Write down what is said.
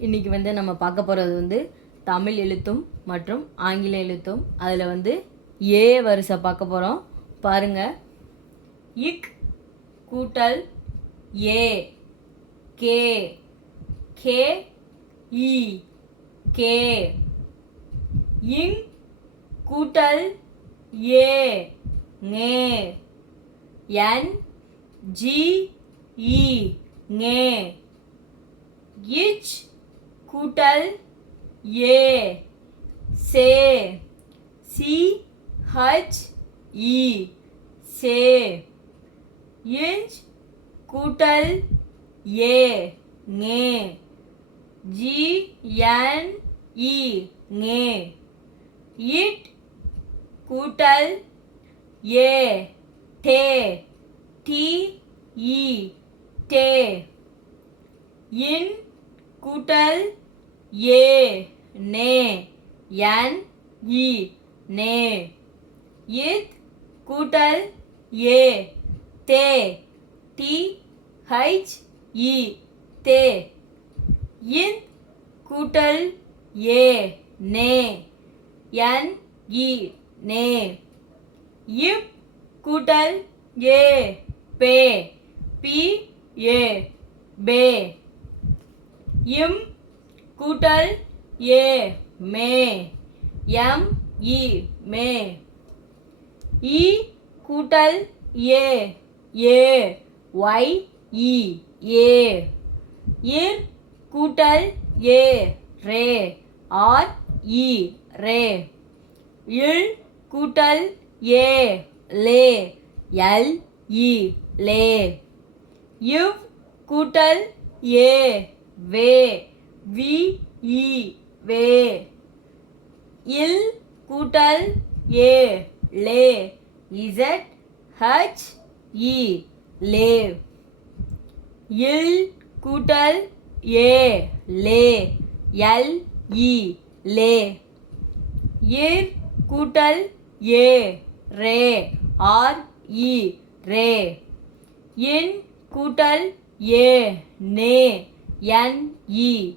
இன்றைக்கி வந்து நம்ம பார்க்க போகிறது வந்து தமிழ் எழுத்தும் மற்றும் ஆங்கில எழுத்தும். அதில் வந்து ஏ வரிசை பார்க்க போகிறோம் பாருங்கள் இக் கூட்டல் A. K. K. E. K. இங் கூட்டல் ஏ. ஏ என். ஜி. இ. ngே இச் கூட்டல் ஏ சே சி ஹச் இ சே இஞ்ச் கூட்டல் ஏ ngே ஜி என் இ ngே இட் கூட்டல் ஏ டே டி இ டே இன் கூட்டல் ஏ நே என் இ நே இத் கூட்டல் ஏ தே டி ஹைச் இ தே இந்த் கூட்டல் ஏ நே என் இ நே இப் கூட்டல் ஏ பே பி ஏ பே இம் கூட்டல் ஏ மே எம் இ மே இ கூட்டல் ஏ ஏ ஒய் இ ஏ இர் கூட்டல் ஏ ரே ஆர் இ ரே இல் கூட்டல் ஏ லே எல் இ லே இவ் கூட்டல் ஏ வே வி இ வே. இல் கூட்டல் ஏ லே. இசட் ஹச் இ லே. இல் கூட்டல் ஏ லே. எல் இ லே. இர் கூட்டல் ஏ ரே. ஆர் இ ரே. இன் கூட்டல் ஏ நே. என் இ.